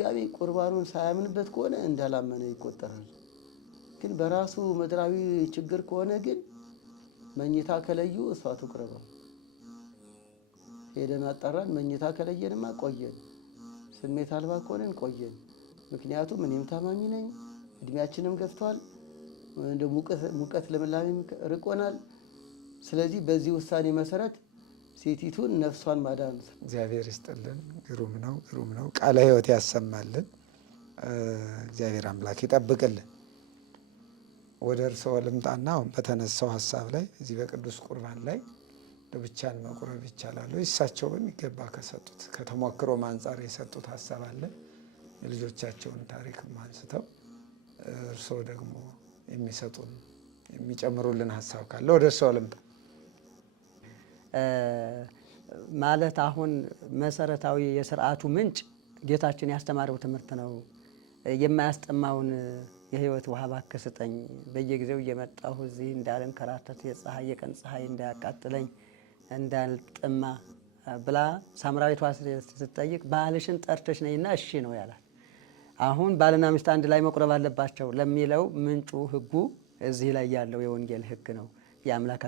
ድጋሚ ቁርባኑን ሳያምንበት ከሆነ እንዳላመነ ይቆጠራል። ግን በራሱ ምድራዊ ችግር ከሆነ ግን መኝታ ከለዩ እሷ ትቁረበው። ሄደን አጣራን። መኝታ ከለየንማ ቆየን። ስሜት አልባ ከሆነን ቆየን። ምክንያቱም እኔም ታማሚ ነኝ፣ እድሜያችንም ገፍቷል፣ እንደ ሙቀት ለምላሜም ርቆናል። ስለዚህ በዚህ ውሳኔ መሰረት ሴቲቱን ነፍሷን ማዳን። እግዚአብሔር ይስጥልን። ግሩም ነው፣ ግሩም ነው። ቃለ ሕይወት ያሰማልን። እግዚአብሔር አምላክ ይጠብቅልን። ወደ እርስዎ ልምጣና አሁን በተነሳው ሀሳብ ላይ እዚህ በቅዱስ ቁርባን ላይ ለብቻን መቁረብ ይቻላል? እሳቸው በሚገባ ከሰጡት ከተሞክሮ አንጻር የሰጡት ሀሳብ አለ። የልጆቻቸውን ታሪክም አንስተው እርስዎ ደግሞ የሚሰጡን የሚጨምሩልን ሀሳብ ካለ ወደ እርስዎ ልምጣ። ማለት አሁን መሰረታዊ የስርዓቱ ምንጭ ጌታችን ያስተማረው ትምህርት ነው። የማያስጠማውን የህይወት ውሃ እባክህ ስጠኝ፣ በየጊዜው እየመጣሁ እዚህ እንዳልንከራተት የቀን ፀሐይ እንዳያቃጥለኝ እንዳልጠማ ብላ ሳምራዊቷ ስትጠይቅ ባልሽን ጠርተሽ ነይና እሺ ነው ያላት። አሁን ባልና ሚስት አንድ ላይ መቁረብ አለባቸው ለሚለው ምንጩ ህጉ እዚህ ላይ ያለው የወንጌል ህግ ነው። የአምላካ